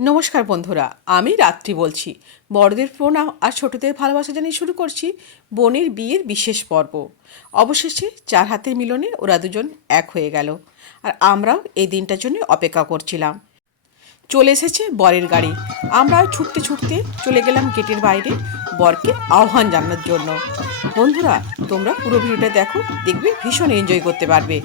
নমস্কার বন্ধুরা, আমি রাত্রি বলছি। বড়দের প্রণাম আর ছোটদের ভালোবাসা জানিয়ে শুরু করছি বোনের বিয়ের বিশেষ পর্ব। অবশেষে চার হাতের মিলনে ওরা দুজন এক হয়ে গেল, আর আমরাও এই দিনটার জন্য অপেক্ষা করছিলাম। চলে এসেছে বরের গাড়ি। আমরা ছুটতে ছুটতে চলে গেলাম গেটের বাইরে বরকে আহ্বান জানানোর জন্য। বন্ধুরা, তোমরা পুরো ভিডিওটা দেখো, দেখবে ভীষণ এনজয় করতে পারবে।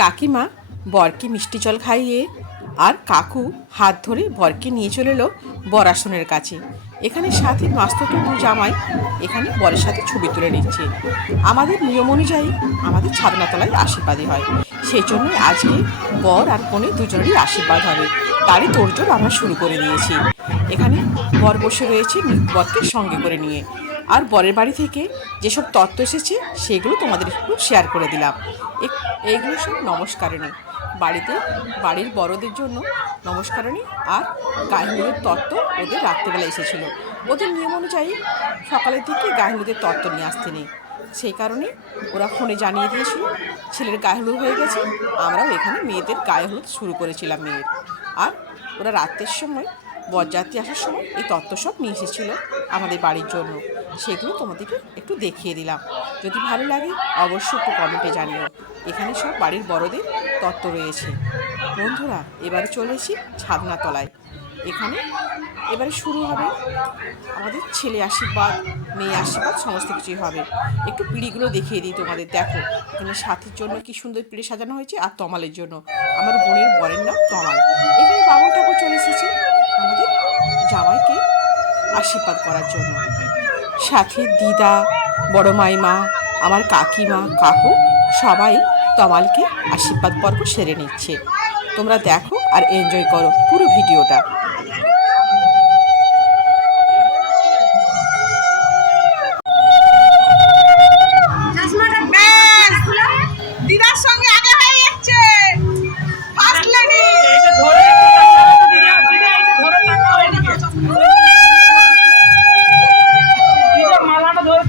কাকিমা বরকে মিষ্টি জল খাইয়ে আর কাকু হাত ধরে বরকে নিয়ে চলে এলো বর আসনের কাছে। এখানে সাথে মাস্তটো দু জামাই এখানে বরের সাথে ছবি তুলে নিচ্ছে। আমাদের নিয়ম অনুযায়ী আমাদের ছাদনাতলায় আশীর্বাদই হয়, সেই জন্যই আজকে বর আর কনে দুজনেরই আশীর্বাদ হবে। তারই তোড়জোড় আমরা শুরু করে দিয়েছি। এখানে বর বসে রয়েছে বরকে সঙ্গে করে নিয়ে, আর বরের বাড়ি থেকে যেসব তত্ত্ব এসেছে সেগুলো তোমাদের একটু শেয়ার করে দিলাম। এইগুলো সব নমস্কারণী, বাড়ির বড়দের জন্য নমস্কারণী আর গায়ে তত্ত্ব ওদের রাত্রিবেলা এসেছিলো। ওদের নিয়ম অনুযায়ী সকালের দিকে গায়ে হলুদের তত্ত্ব নিয়ে আসতে নেই, সেই কারণে ওরা ফোনে জানিয়ে দিয়েছিল ছেলের গায়ে হলুদ হয়ে গেছে। আমরাও এখানে মেয়েদের গায়ে হলুদ শুরু করেছিলাম মেয়ের। আর ওরা রাত্রের সময় বরযাত্রী আসার সময় এই তত্ত্ব সব নিয়ে এসেছিলো আমাদের বাড়ির জন্য, সেগুলো তোমাদেরকে একটু দেখিয়ে দিলাম। যদি ভালো লাগে অবশ্যই একটু কমেন্টে জানিও। এখানে সব বাড়ির বড়দের তত্ত্ব রয়েছে। বন্ধুরা, এবারে চলে এসেছি ছাদনাতলায়। এবারে শুরু হবে আমাদের ছেলে আশীর্বাদ, মেয়ে আশীর্বাদ, সমস্ত কিছুই হবে। একটু পিঁড়িগুলো দেখিয়ে দিই তোমাদের। দেখো এখানে সাথীর জন্য কি সুন্দর পিঁড়ি সাজানো হয়েছে, আর তমালের জন্য আমার বোনের বরের নাম তমাল। এখানে বামুন ঠাকুর চলে এসেছে আমাদের জামাইকে আশীর্বাদ করার জন্য। সাথে দিদা, বড় মাইমা, আমার কাকিমা, কাকু সবাই তমালকে আশীর্বাদ পর্ব সেরে নিচ্ছে। তোমরা দেখো আর এনজয় করো পুরো ভিডিওটা। দিদার সঙ্গে আগে হয়ে যাচ্ছে ফার্স্ট লেডি। মালাটা ধরে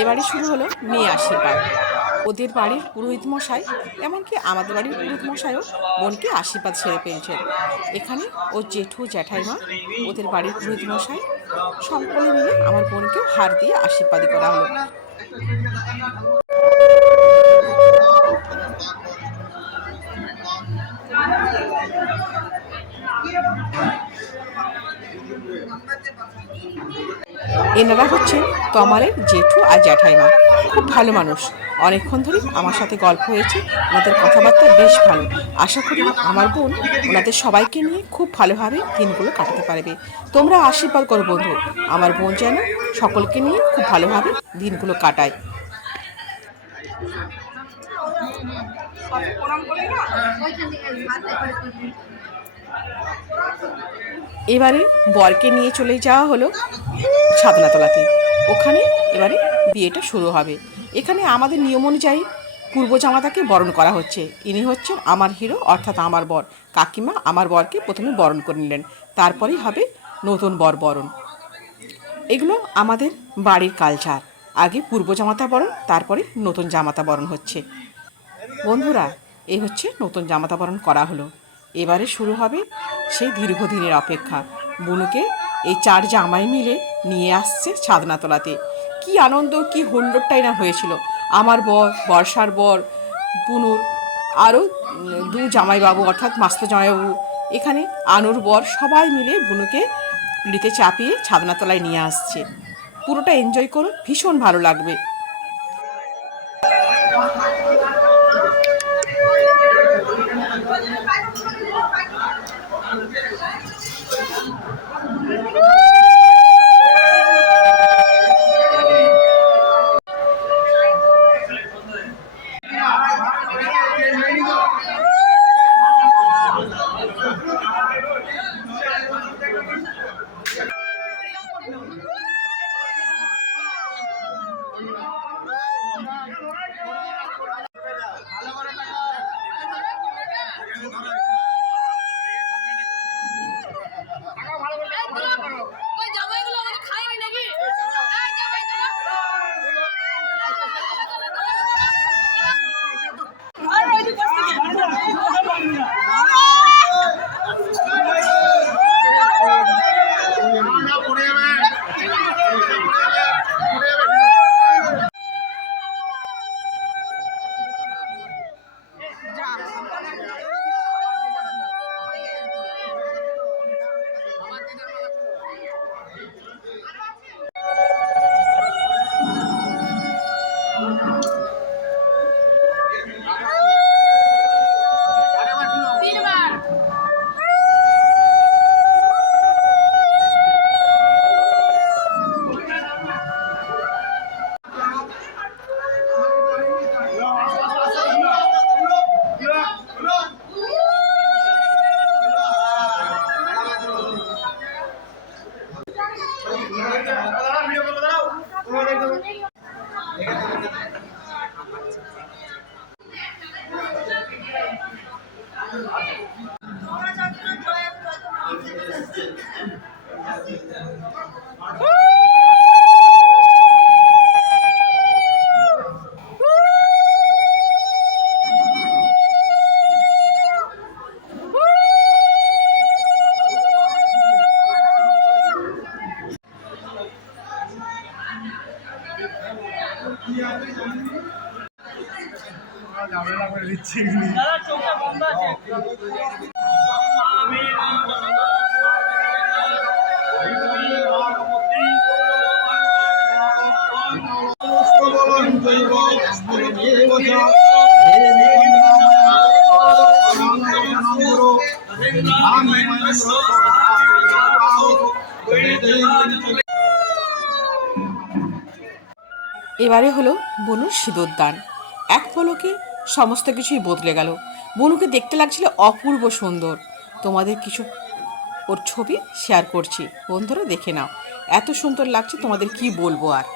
এবারে শুরু হলো মেয়ে আশীর্বাদ। ওদের বাড়ির পুরোহিত মশাই, এমনকি আমাদের বাড়ির পুরোহিত মশাইও বোনকে আশীর্বাদ সেরে পেয়েছেন। এখানে ওর জেঠু জ্যাঠাইমা, ওদের বাড়ির পুরোহিত মশাই সকলে মিলে আমার বোনকেও হার দিয়ে আশীর্বাদই করা হলো। এনারা হচ্ছেন তমালের জেঠু আর জ্যাঠাইমা। খুব ভালো মানুষ, অনেকক্ষণ ধরেই আমার সাথে গল্প হয়েছে, ওনাদের কথাবার্তা বেশ ভালো। আশা করি আমার বোন ওনাদের সবাইকে নিয়ে খুব ভালোভাবে দিনগুলো কাটাতে পারবে। তোমরা আশীর্বাদ করো বন্ধু, আমার বোন যেন সকলকে নিয়ে খুব ভালোভাবে দিনগুলো কাটায়। এবারে বরকে নিয়ে চলে যাওয়া হলো ছাদনাতলাতে। ওখানে এবারে বিয়েটা শুরু হবে। এখানে আমাদের নিয়ম অনুযায়ী পূর্ব জামাতাকে বরণ করা হচ্ছে। ইনি হচ্ছেন আমার হিরো, অর্থাৎ আমার বর। কাকিমা আমার বরকে প্রথমে বরণ করে নিলেন, তারপরেই হবে নতুন বর বরণ। এগুলো আমাদের বাড়ির কালচার। আগে পূর্ব জামাতা বরণ, তারপরে নতুন জামাতা বরণ হচ্ছে। বন্ধুরা, এই হচ্ছে নতুন জামাতা বরণ করা হলো। এবারে শুরু হবে সেই দীর্ঘদিনের অপেক্ষা। বুনুকে এই 4 জামাই মিলে নিয়ে আসছে ছাদনাতলাতে। কি আনন্দ, কি হুল্লোড়টাই না হয়েছিল। আমার বর, বর্ষার বর, বুনুর আরও 2 জামাইবাবু, অর্থাৎ মাস্ত জামাইবাবু, এখানে আনুর বর, সবাই মিলে বুনুকে পিড়িতে চাপিয়ে ছাদনাতলায় নিয়ে আসছে। পুরোটা এনজয় করো, ভীষণ ভালো লাগবে। দাদা চোখটা বন্ধ আছে। এবারে হলো বনুর সিঁদুর দান। এক পলকে সমস্ত কিছুই বদলে গেল। বনুকে দেখতে লাগছিল অপূর্ব সুন্দর। তোমাদের কিছু ওর ছবি শেয়ার করছি, বন্ধুরা দেখে নাও। এত সুন্দর লাগছে, তোমাদের কি বলবো আর।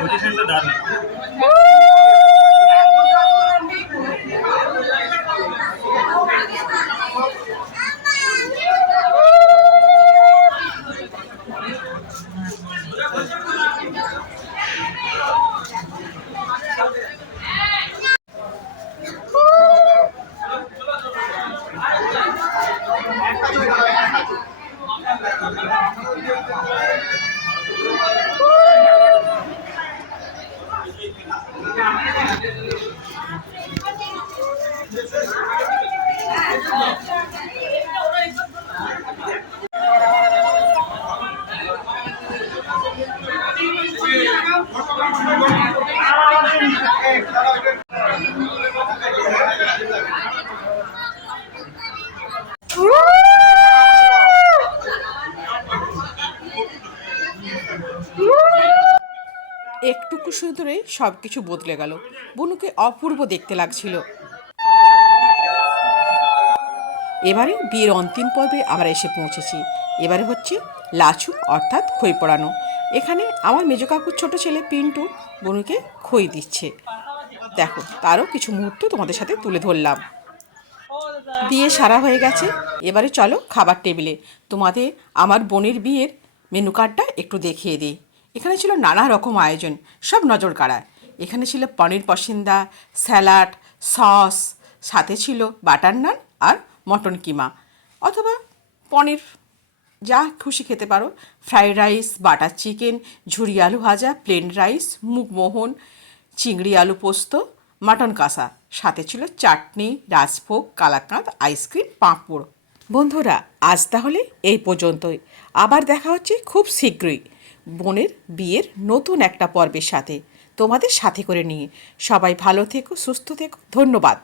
পজিশনটা দারুণ। একটুকু সুদূরে সব কিছু বদলে গেল। বনুকে অপূর্ব দেখতে লাগছিল। এবারে বিয়ের অন্তিম পর্বে আমরা এসে পৌঁছেছি। এবারে হচ্ছে লাচু অর্থাৎ খই পড়ানো। এখানে আমার মেজ কাকুর ছোট ছেলে পিন্টু বনুকে খই দিচ্ছে। দেখো, তারও কিছু মুহূর্ত তোমাদের সাথে তুলে ধরলাম। বিয়ে সারা হয়ে গেছে, এবারে চলো খাবার টেবিলে। তোমাদের আমার বোনের বিয়ের মেনু কার্ডটা একটু দেখিয়ে দিই। এখানে ছিল নানা রকম আয়োজন, সব নজর কাড়া। এখানে ছিল পনির পসিন্দা, স্যালাড, সস, সাথে ছিল বাটার নান আর মটন কিমা অথবা পনির, যা খুশি খেতে পারো। ফ্রাইড রাইস, বাটার চিকেন, ঝুরি আলু ভাজা, প্লেন রাইস, মুগমোহন, চিংড়ি আলু পোস্ত, মাটন কষা, সাথে ছিল চাটনি, রাজভোগ, কালাকাঁদ, আইসক্রিম, পাঁপড়। বন্ধুরা, আজ তাহলে এই পর্যন্তই। আবার দেখা হচ্ছে খুব শীঘ্রই বোনের বিয়ের নতুন একটা পর্বের সাথে, তোমাদের সাথে করে নিয়ে। সবাই ভালো থেকো, সুস্থ থেকো, ধন্যবাদ।